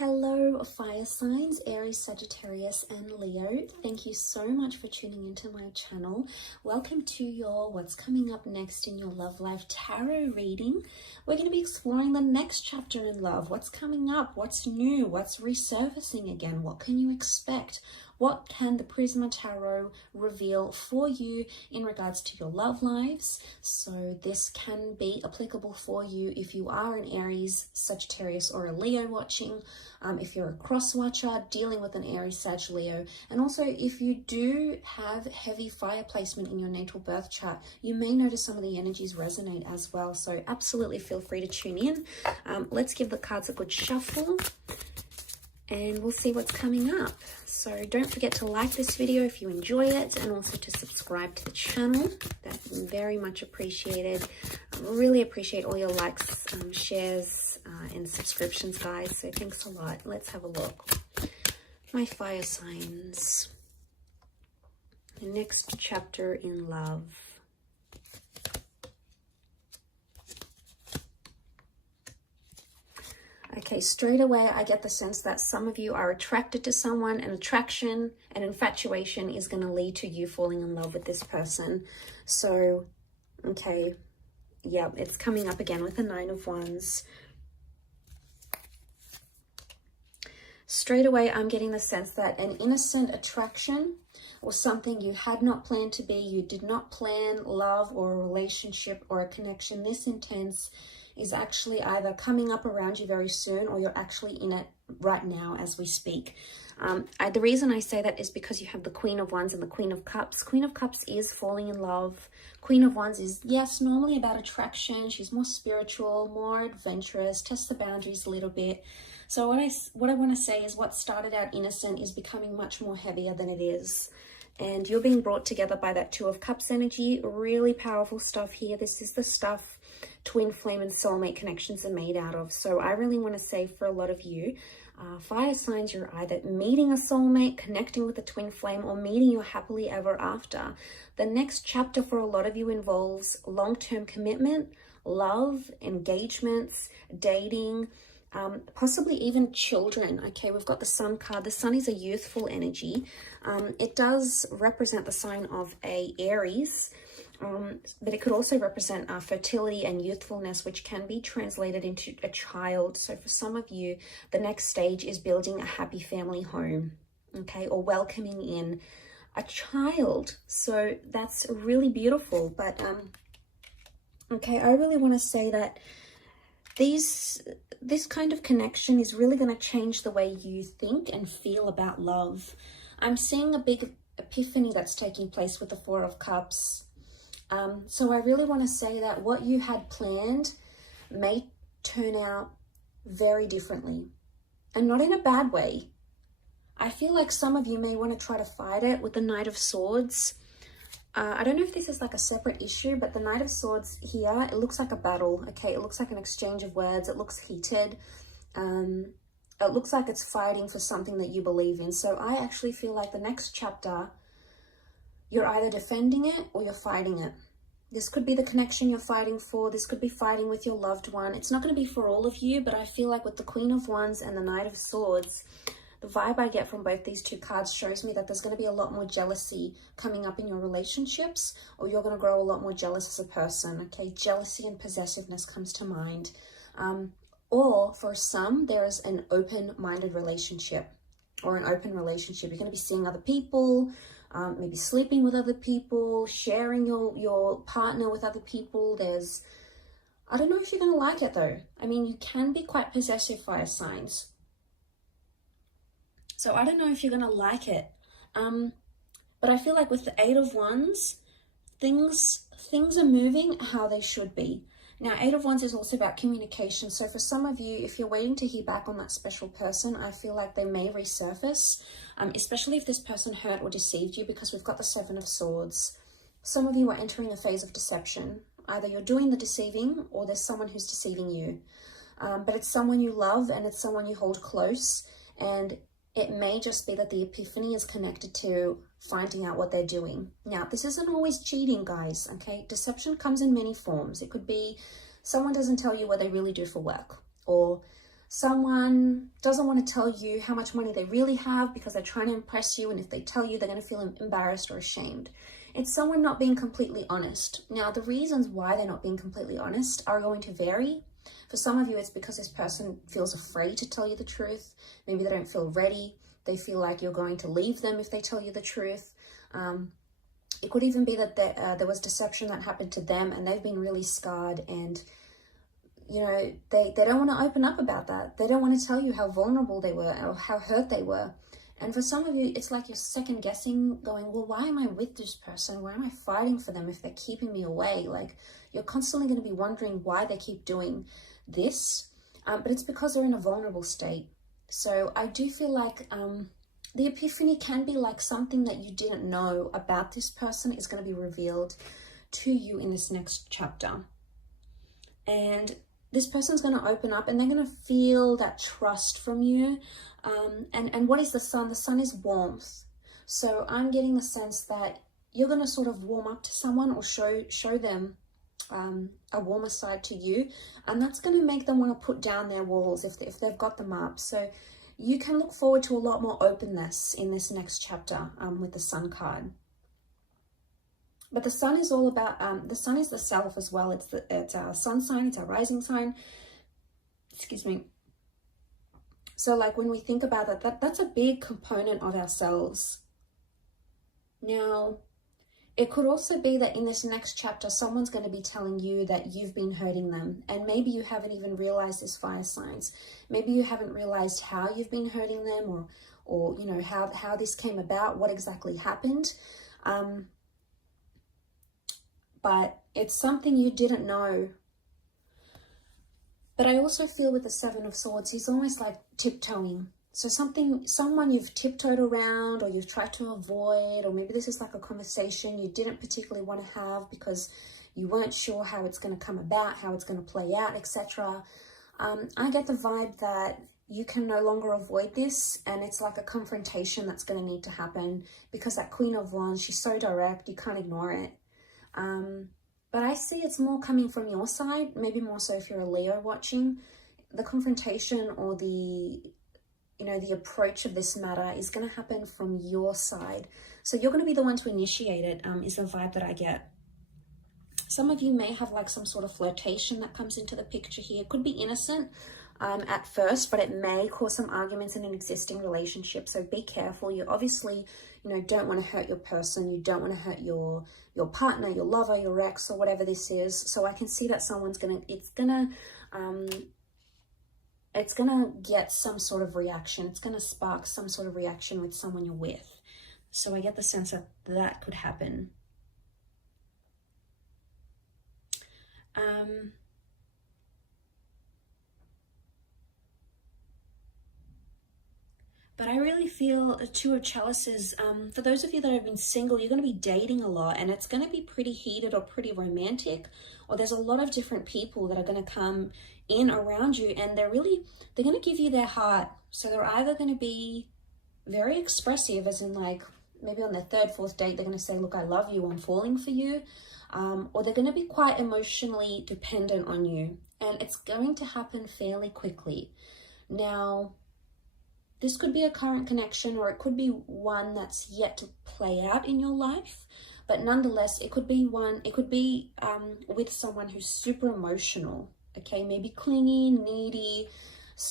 Hello, fire signs, Aries, Sagittarius, and Leo. Thank you so much for tuning into my channel. Welcome to your What's Coming Up Next in Your Love Life Tarot reading. We're going to be exploring the next chapter in love. What's coming up? What's new? What's resurfacing again? What can you expect? What can the Prisma Tarot reveal for you in regards to your love lives? So this can be applicable for you if you are an Aries, Sagittarius, or a Leo watching. If you're a cross watcher dealing with an Aries, Sag, Leo, and also if you do have heavy fire placement in your natal birth chart, you may notice some of the energies resonate as well. So absolutely feel free to tune in. Let's give the cards a good shuffle and we'll see what's coming up. So don't forget to like this video if you enjoy it, and also to subscribe to the channel. That's very much appreciated. I really appreciate all your likes, shares, and subscriptions, guys. So thanks a lot. Let's have a look. My fire signs. The next chapter in love. Okay, straight away I get the sense that some of you are attracted to someone, and attraction and infatuation is going to lead to you falling in love with this person. So, okay, yeah, it's coming up again with the Nine of Wands. Straight away I'm getting the sense that an innocent attraction or something you had not planned to be, you did not plan love or a relationship or a connection this intense, is actually either coming up around you very soon, or you're actually in it right now as we speak. The reason I say that is because you have the Queen of Wands and the Queen of Cups. Queen of Cups is falling in love. Queen of Wands is, yes, normally about attraction. She's more spiritual, more adventurous, tests the boundaries a little bit. So what I want to say is what started out innocent is becoming much more heavier than it is. And you're being brought together by that Two of Cups energy. Really powerful stuff here. This is the stuff twin flame and soulmate connections are made out of. So I really want to say for a lot of you, fire signs, you're either meeting a soulmate, connecting with a twin flame, or meeting your happily ever after. The next chapter for a lot of you involves long-term commitment, love, engagements, dating, possibly even children. Okay, we've got the Sun card. The Sun is a youthful energy. It does represent the sign of a Aries, but it could also represent fertility and youthfulness, which can be translated into a child. So for some of you, the next stage is building a happy family home, okay, or welcoming in a child. So that's really beautiful. But okay, I really want to say that this kind of connection is really going to change the way you think and feel about love. I'm seeing a big epiphany that's taking place with the Four of Cups. So I really want to say that what you had planned may turn out very differently, and not in a bad way. I feel like some of you may want to try to fight it with the Knight of Swords. I don't know if this is like a separate issue, but the Knight of Swords here, it looks like a battle, okay? It looks like an exchange of words. It looks heated. It looks like it's fighting for something that you believe in. So I actually feel like the next chapter, you're either defending it or you're fighting it. This could be the connection you're fighting for. This could be fighting with your loved one. It's not going to be for all of you, but I feel like with the Queen of Wands and the Knight of Swords, the vibe I get from both these two cards shows me that there's going to be a lot more jealousy coming up in your relationships, or you're going to grow a lot more jealous as a person, okay? Jealousy and possessiveness comes to mind. Or for some, there is an open-minded relationship or an open relationship. You're going to be seeing other people, maybe sleeping with other people, sharing your partner with other people. I don't know if you're going to like it though. I mean, you can be quite possessive, fire signs. So I don't know if you're going to like it. But I feel like with the Eight of Wands, things are moving how they should be. Now, Eight of Wands is also about communication. So for some of you, if you're waiting to hear back on that special person, I feel like they may resurface, especially if this person hurt or deceived you, because we've got the Seven of Swords. Some of you are entering a phase of deception. Either you're doing the deceiving or there's someone who's deceiving you. But it's someone you love and it's someone you hold close. And it may just be that the epiphany is connected to finding out what they're doing. Now, this isn't always cheating, guys, okay? Deception comes in many forms. It could be someone doesn't tell you what they really do for work, or Someone doesn't want to tell you how much money they really have because they're trying to impress you, and if they tell you, they're going to feel embarrassed or ashamed. It's someone not being completely honest. Now, the reasons why they're not being completely honest are going to vary. For some of you, it's because this person feels afraid to tell you the truth. Maybe they don't feel ready. They feel like you're going to leave them if they tell you the truth. It could even be that there was deception that happened to them and they've been really scarred, and you know, they don't want to open up about that. They don't want to tell you how vulnerable they were or how hurt they were. And for some of you, it's like you're second guessing, going, well, why am I with this person? Why am I fighting for them if they're keeping me away? Like, you're constantly going to be wondering why they keep doing this. But it's because they're in a vulnerable state. So I do feel like the epiphany can be like something that you didn't know about this person is going to be revealed to you in this next chapter. And this person's going to open up and they're going to feel that trust from you. And what is the sun? The sun is warmth. So I'm getting the sense that you're going to sort of warm up to someone or show them a warmer side to you. And that's going to make them want to put down their walls if they've got them up. So you can look forward to a lot more openness in this next chapter with the sun card. But the sun is all about, the sun is the self as well. It's our sun sign, it's our rising sign. Excuse me. So like when we think about that's a big component of ourselves. Now, it could also be that in this next chapter, someone's going to be telling you that you've been hurting them. And maybe you haven't even realized this, fire signs. Maybe you haven't realized how you've been hurting them, or you know, how this came about, what exactly happened. But it's something you didn't know. But I also feel with the Seven of Swords, he's almost like tiptoeing. So someone you've tiptoed around, or you've tried to avoid, or maybe this is like a conversation you didn't particularly want to have because you weren't sure how it's going to come about, how it's going to play out, etc. I get the vibe that you can no longer avoid this, and it's like a confrontation that's going to need to happen, because that Queen of Wands, she's so direct, you can't ignore it. But I see it's more coming from your side, maybe more so if you're a Leo watching. The confrontation or the approach of this matter is going to happen from your side. So you're going to be the one to initiate it, is the vibe that I get. Some of you may have like some sort of flirtation that comes into the picture here. It could be innocent at first, but it may cause some arguments in an existing relationship. So be careful. You obviously, don't want to hurt your person. You don't want to hurt your partner, your lover, your ex, or whatever this is. So I can see that someone's it's gonna get some sort of reaction. It's gonna spark some sort of reaction with someone you're with. So I get the sense that that could happen. But I really feel a Two of Chalices. For those of you that have been single, you're going to be dating a lot, and it's going to be pretty heated or pretty romantic, or there's a lot of different people that are going to come in around you, and they're going to give you their heart. So they're either going to be very expressive, as in like maybe on their third, fourth date, they're going to say, look, I love you, I'm falling for you. Or they're going to be quite emotionally dependent on you, and it's going to happen fairly quickly. Now, this could be a current connection, or it could be one that's yet to play out in your life. But nonetheless, it could be with someone who's super emotional, okay? Maybe clingy, needy,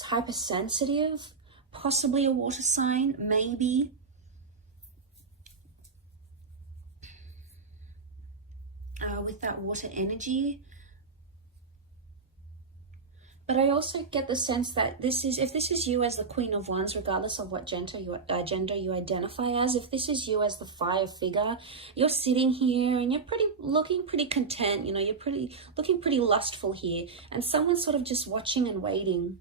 hypersensitive, possibly a water sign, maybe. With that water energy. But I also get the sense that if this is you as the Queen of Wands, regardless of what gender you identify as, if this is you as the fire figure, you're sitting here and you're looking pretty content, you're looking pretty lustful here, and someone's sort of just watching and waiting.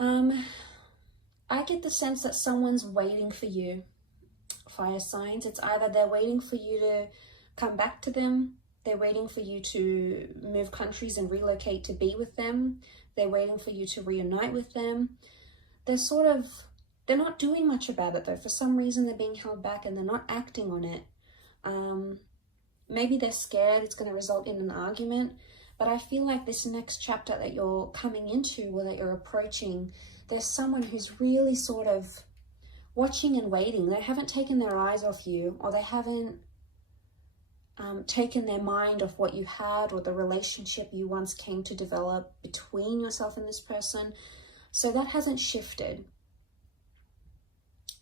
I get the sense that someone's waiting for you, fire signs. It's either they're waiting for you to come back to them, they're waiting for you to move countries and relocate to be with them, they're waiting for you to reunite with them. They're not doing much about it though. For some reason they're being held back and they're not acting on it. Maybe they're scared it's going to result in an argument, But I feel like this next chapter that you're coming into, or that you're approaching, there's someone who's really sort of watching and waiting. They haven't taken their eyes off you, or they haven't taken their mind off what you had, or the relationship you once came to develop between yourself and this person. So that hasn't shifted.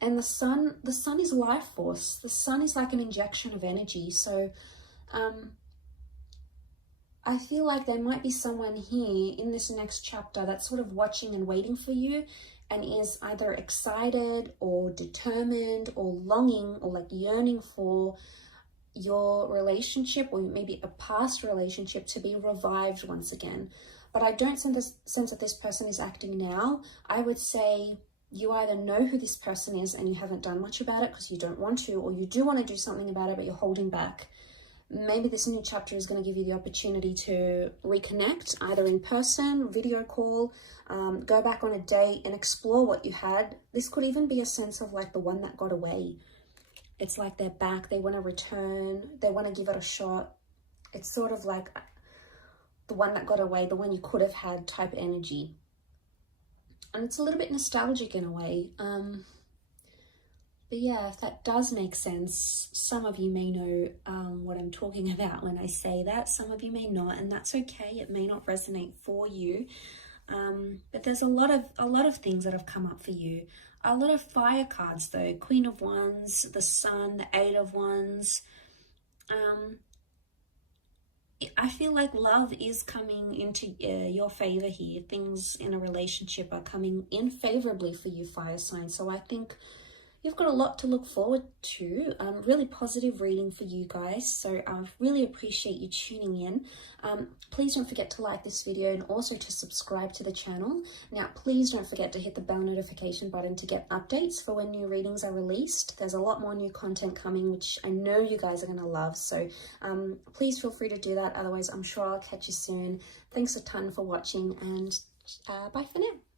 And the sun is life force. The sun is like an injection of energy. So I feel like there might be someone here in this next chapter that's sort of watching and waiting for you, and is either excited or determined or longing or like yearning for your relationship, or maybe a past relationship, to be revived once again. But I don't sense that this person is acting now. I would say you either know who this person is and you haven't done much about it because you don't want to, or you do want to do something about it but you're holding back. Maybe this new chapter is going to give you the opportunity to reconnect, either in person, video call, go back on a date and explore what you had. This could even be a sense of like the one that got away. It's like they're back, they want to return, they want to give it a shot. It's sort of like the one that got away, the one you could have had type energy. And it's a little bit nostalgic in a way. But yeah, if that does make sense, some of you may know what I'm talking about when I say that. Some of you may not, and that's okay. It may not resonate for you. But there's a lot of things that have come up for you. A lot of fire cards though. Queen of Wands, the Sun, the Eight of Wands. I feel like love is coming into your favor here. Things in a relationship are coming in favorably for you, fire sign. So I think you've got a lot to look forward to. Really positive reading for you guys. So I really appreciate you tuning in. Please don't forget to like this video and also to subscribe to the channel. Now, please don't forget to hit the bell notification button to get updates for when new readings are released. There's a lot more new content coming, which I know you guys are going to love. So please feel free to do that. Otherwise, I'm sure I'll catch you soon. Thanks a ton for watching, and bye for now.